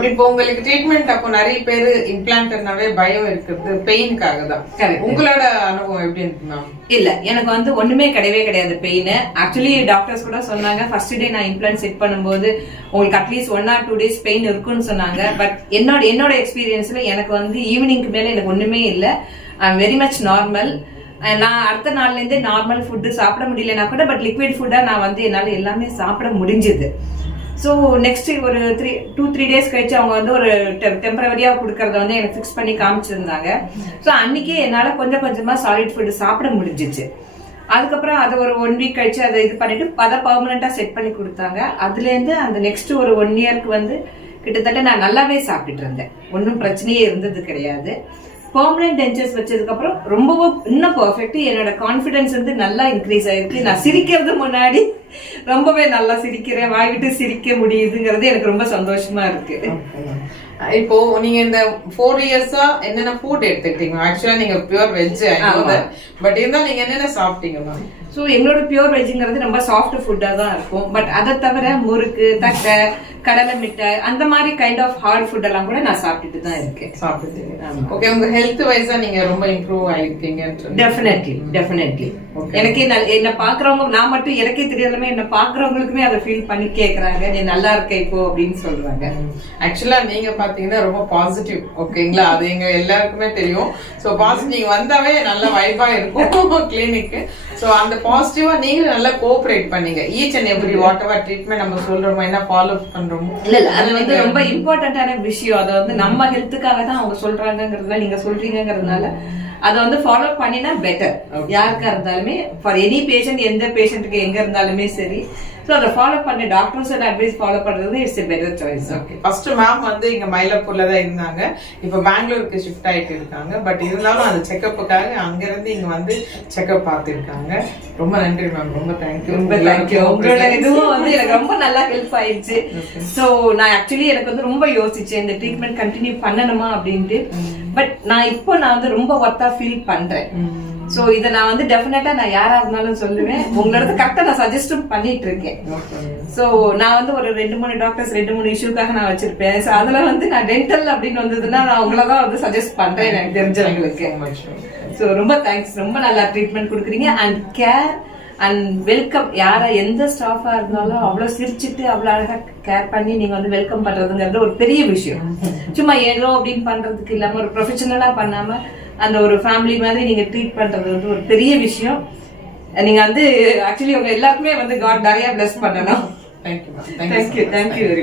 Ma'am இப்போ உங்களுக்கு treatment அப்போ நிறைய பேர் இம்ப்ளான்ட்னாவே பயம் இருக்குது, பெயின்காக தான். உங்களோட அனுபவம் எப்படி இருக்கு மேம்? இல்ல, எனக்கு வந்து ஒண்ணுமே கிடையவே கிடையாது பெயின். ஆக்சுவலி டாக்டர்ஸ் கூட சொன்னாங்க ஃபர்ஸ்ட் டே நான் இம்ப்ளான்ட் செட் பண்ணும்போது உங்களுக்கு அட்லீஸ்ட் 1 or 2 days பெயின் இருக்குன்னு சொன்னாங்க. பட் என்னோட எக்ஸ்பீரியன்ஸ்ல எனக்கு வந்து ஈவினிங்க்கு மேல எனக்கு ஒண்ணுமே இல்ல. I am very much normal. நான் அடுத்த நாள்ல இருந்தே நார்மல் ஃபுட்டு சாப்பிட முடியலன்னா கூட பட் லிக்விட் ஃபுட்டா நான் வந்து என்னால எல்லாமே சாப்பிட முடிஞ்சது. ஸோ நெக்ஸ்ட் ஒரு 2-3 days கழிச்சு அவங்க வந்து ஒரு டெம்பரவரியா கொடுக்கறத வந்து எனக்கு ஃபிக்ஸ் பண்ணி காமிச்சிருந்தாங்க. ஸோ அன்னைக்கே என்னால கொஞ்சம் கொஞ்சமா சாலிட் ஃபுட் சாப்பிட முடிஞ்சிச்சு. அதுக்கப்புறம் அது ஒரு 1 week கழிச்சு அதை இது பண்ணிட்டு அதை பர்மனண்டா செட் பண்ணி கொடுத்தாங்க. அதுல இருந்து அந்த நெக்ஸ்ட் ஒரு 1 yearக்கு வந்து கிட்டத்தட்ட நான் நல்லாவே சாப்பிட்டுட்டு இருந்தேன். ஒன்றும் பிரச்சனையே இருந்தது கிடையாது. பெர்மனன்ட் டென்ச்சர்ஸ் வச்சதுக்கு அப்புறம் ரொம்பவும் இன்னும் பெர்ஃபெக்ட். என்னோட கான்ஃபிடன்ஸ் வந்து நல்லா இன்க்ரீஸ் ஆயிருக்கு. நான் சிரிக்கிறது முன்னாடி ரொம்பவே நல்லா சிரிக்கிறேன், வாங்கிட்டு சிரிக்க முடியுதுங்கிறது எனக்கு ரொம்ப சந்தோஷமா இருக்கு. இப்போ நீங்க இந்த 4 years-ஆ என்னென்ன ஃபுட் எடுத்துக்கிட்டீங்க? ஆக்சுவலா நீங்க பியூர் வெஜ், பட் இருந்தாலும் நீங்க என்னென்ன சாப்பிட்டீங்க மேம்? ஸோ எங்களோட பியூர் வெஜ்ங்கிறது ரொம்ப சாஃப்ட் ஃபுட்டா தான் இருக்கும். பட் அதை தவிர முறுக்கு, தட்டை, கடலை மிட்டாய் அந்த மாதிரி கைண்ட் ஆஃப் ஹார்ட் ஃபுட் எல்லாம் கூட நான் சாப்பிட்டுட்டு தான் இருக்கேன். சாப்பிட்டுட்டீங்க. ஓகே, உங்க ஹெல்த் வைஸா நீங்க ரொம்ப இம்ப்ரூவ் ஆயிருக்கீங்க. டெஃபினெட்லி. எனக்கு என்ன பாக்குறவங்க, நான் மட்டும் எனக்கே தெரியாதமே என்ன பாக்குறவங்களுக்குமே அதை ஃபீல் பண்ணி கேக்குறாங்க, நீ நல்லா இருக்க இப்போ அப்படின்னு சொல்றாங்க. ஆக்சுவலா நீங்க பாத்தீங்கன்னா ரொம்ப பாசிட்டிவ், ஓகேங்களா? அது எங்க எல்லாருக்குமே தெரியும். சோ பாசிட்டிவ் நீங்க வந்தாவே நல்ல வைபா இருக்கும் கிளினிக். சோ அந்த பாசிட்டிவா நீங்க நல்லா கோஆபரேட் பண்ணீங்க. Each and every what ever treatment நம்ம சொல்றோமோ, என்ன ஃபாலோ பண்றோமோ, இல்ல அது வந்து ரொம்ப இம்பார்ட்டன்டான விஷயம். அது வந்து நம்ம ஹெல்த்துக்காக தான் அவங்க சொல்றாங்கிறதுனால, நீங்க சொல்றீங்கிறதுனால அதை வந்து ஃபாலோ பண்ணினா பெட்டர். யாருக்கா இருந்தாலுமே, ஃபார் எனி பேஷண்ட், எந்த பேஷண்ட்டுக்கு எங்க இருந்தாலுமே சரி. சோ அதை ஃபாலோ பண்ணி டாக்டர்ஸோட அட்வைஸ் ஃபாலோ பண்றது it's a better choice. Okay, first ma'am வந்து இங்க மயிலாப்பூர்ல தான் இருந்தாங்க. இப்போ பெங்களூருக்கு ஷிஃப்ட் ஆயிட்டு இருக்காங்க. பட் இருந்தாலும் அந்த செக்கப்புக்காக அங்க இருந்து இங்க வந்து செக்அப் பார்த்திருக்காங்க. ரொம்ப நன்றி மேம், ரொம்ப தேங்க்யூ. உங்களோட இதுவும் வந்து எனக்கு ரொம்ப நல்லா ஹெல்ப் ஆயிடுச்சு. சோ நான் ஆக்சுவலி எனக்கு வந்து ரொம்ப யோசிச்சேன் இந்த ட்ரீட்மெண்ட் கண்டினியூ பண்ணணுமா அப்படின்ட்டு. பட் நான் வந்து ரொம்ப ஒர்த்தா ஃபீல் பண்றேன். சோ இத நான் வந்து டெஃபினட்டா நான் யாரா இருந்தாலும் சொல்லுவேன். உங்களோட கரெக்டா நான் சஜஸ்டும் பண்ணிட்டு இருக்கேன். சோ நான் வந்து ஒரு 2-3 டாக்டர்ஸ் 2-3 இஷ்யூக்காக நான் வச்சிருப்பேன். சோ அதுல வந்து நான் டென்டல் அப்படின்னு வந்ததுன்னா நான் உங்களதான் வந்து சஜஸ்ட் பண்றேன் எனக்கு தெரிஞ்சவங்களுக்கு. சோ ரொம்ப தேங்க்ஸ், ரொம்ப நல்லா ட்ரீட்மெண்ட் கொடுக்குறீங்க. And care and welcome. யாரா எந்த ஸ்டாஃபா இருந்தாலும் அவ்வளவு சிரிச்சுட்டு அவ்வளவு அழகா கேர் பண்ணி நீங்க வந்து வெல்கம் பண்றதுங்கிறது ஒரு பெரிய விஷயம். சும்மா ஏதோ அப்படின்னு பண்றதுக்கு இல்லாம ஒரு ப்ரொஃபஷனலா பண்ணாம அந்த ஒரு ஃபேமிலி மாதிரி நீங்க ட்ரீட் பண்றது வந்து ஒரு பெரிய விஷயம். நீங்க வந்து ஆக்சுவலி உங்க எல்லாருக்குமே வந்து காட் நிறைய பிளஸ் பண்ணணும். தேங்க்யூ.